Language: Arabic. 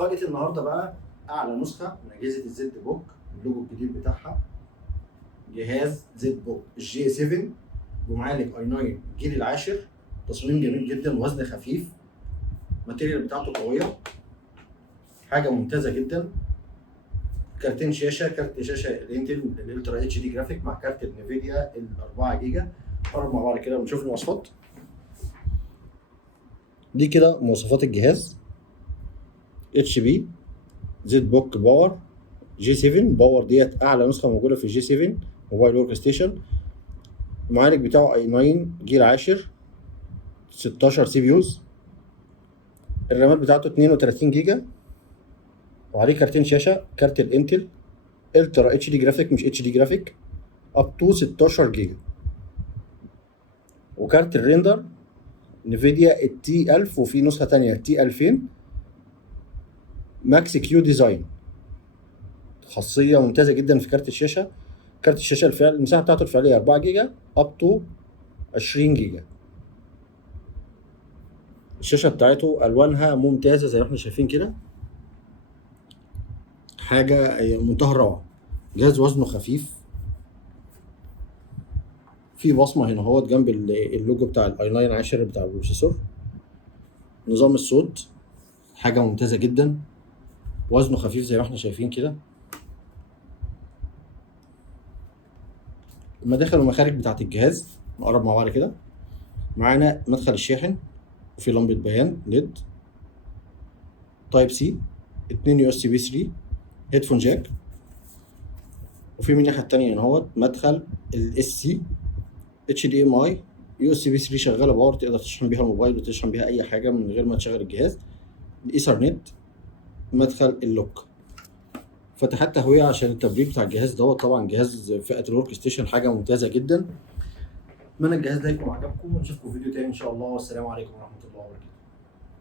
مفاجأة النهارده بقى أعلى نسخة من أجهزة الزد بوك، اللوجو الجديد بتاعها جهاز زد بوك الجي 7 بمعالج اي 9 الجيل العاشر. تصميم جميل جدا، وزن خفيف، الماتيريال بتاعته قوية، حاجة ممتازة جدا. كارتين شاشة، كارت شاشة الانتل الالترا اتش دي جرافيك مع كارت النفيديا ال 4 جيجا. نقرب مع بعض كده ونشوف المواصفات. دي كده مواصفات الجهاز: اتش بي زد بوك باور جي 7 باور، ديت اعلى نسخه موجوده في الجي 7 موبايل ورك ستيشن. المعالج بتاعه اي 9 جيل عاشر، 16 سي بي يوز. الرامات بتاعته 32 جيجا، وعليه كارتين شاشه، كارت الانتل الترا اتش دي جرافيك مش اتش دي جرافيك اب تو 16 جيجا، وكارت الريندر نفيديا التي 1000، وفي نسخه تانية التي 2000 ماكس كيو ديزاين. خاصيه ممتازه جدا في كارت الشاشه. كارت الشاشه المساحه بتاعته الفعليه 4 جيجا اب تو 20 جيجا. الشاشه بتاعته الوانها ممتازه زي ما احنا شايفين كده، حاجه منتهى الروعه. جهاز وزنه خفيف، في بصمه هنا اهوت جنب اللوجو بتاع الاي 9 عاشر بتاع البروسيسور. نظام الصوت حاجه ممتازه جدا، وزنه خفيف زي ما احنا شايفين كده. المداخل والمخارج بتاعت الجهاز نقرب مع بعض كده. معانا مدخل الشاحن، وفي لمبه بيان ليد، تايب سي، 2 يو اس بي 3، هيدفون جاك، وفي من الناحيه التانيه هنا اهوت مدخل الاس سي، اتش دي ام اي، يو اس بي 3 شغاله باور، تقدر تشحن بيها الموبايل وتشحن بيها اي حاجه من غير ما تشغل الجهاز. الايثرنت، مدخل اللوك، فتحات تهويه عشان التبريد بتاع الجهاز دوت. طبعا جهاز فئه الورك ستيشن، حاجه ممتازه جدا. اتمنى الجهاز ده يكون عجبكم، ونشوفكم في فيديو تاني ان شاء الله، والسلام عليكم ورحمه الله وبركاته.